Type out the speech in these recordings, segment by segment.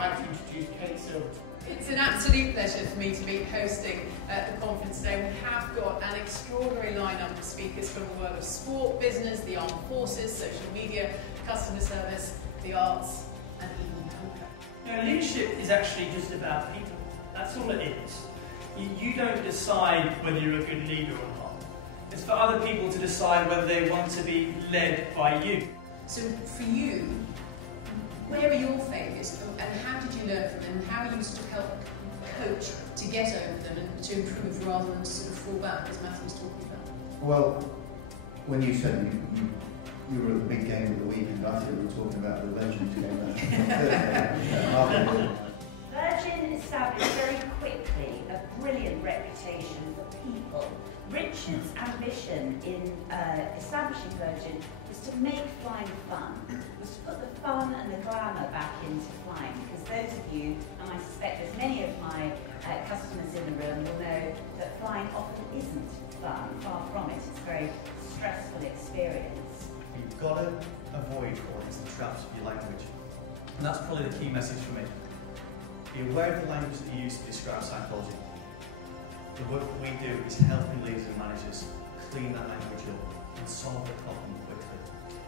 like to introduce Kate Silverton. It's an absolute pleasure for me to be hosting the conference today. We have got an extraordinary lineup of speakers from the world of sport, business, the armed forces, social media, customer service, the arts, and even poker. Now, leadership is actually just about people. That's all it is. You don't decide whether you're a good leader or not. It's for other people to decide whether they want to be led by you. So for you, where are your failures and how did you learn from them and how are you sort of help coach to get over them and to improve rather than to sort of fall back, as Matthew was talking about? Well, when you said you were at the big game of the weekend, I thought we were talking about the Legends game. Virgin established very quickly a brilliant reputation for people. Richard's ambition in establishing Virgin was to make flying fun, was to put the fun and the glamour back into flying, because those of you, and I suspect as many of my customers in the room will know that flying often isn't fun, far from it. It's a very stressful experience. You've got to avoid falling into the traps of your language. And that's probably the key message for me. Be aware of the language that you use to describe psychology. The work that we do is helping leaders and managers clean that language up and solve the problem quickly.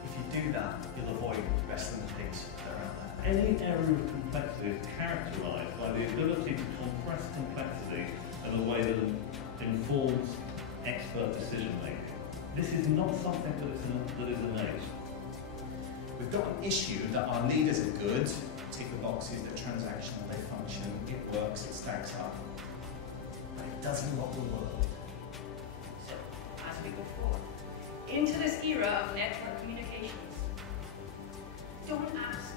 If you do that, you'll avoid wrestling the pigs that are out there. Any area of complexity is characterised by the ability to compress complexity in a way that informs expert decision making. This is not something that is innate. We've got an issue that our leaders are good, tick the boxes, they're transactional, they function, it works, it stacks up. But it doesn't rock the world. So, as we go forward into this era of network communications, don't ask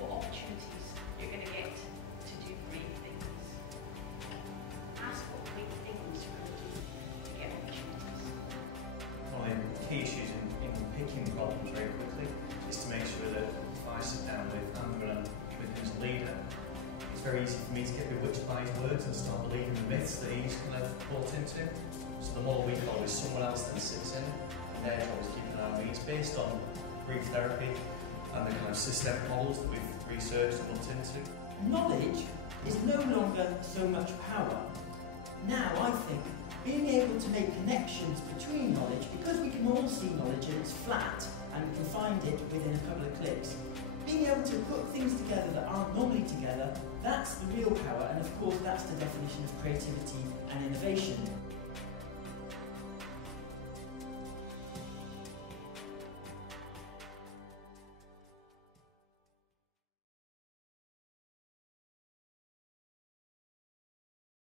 what opportunities you're going to get to do great things. Ask what great things you're going to do to get opportunities. One of the key issues in picking problems very quickly is to make sure that if I sit down with Amber and with him as a leader, it's very easy for me to get bewitched by his words and start believing the myths that he's kind of bought into. So the model we follow is someone else then sits in, and their job is keeping an eye on me. It's based on brief therapy and the kind of systemic models that we've researched and looked into. Knowledge is no longer so much power. Now I think being able to make connections between knowledge, because we can all see knowledge and it's flat and we can find it within a couple of clicks, being able to put things together that aren't normally together, that's the real power, and of course that's the definition of creativity and innovation.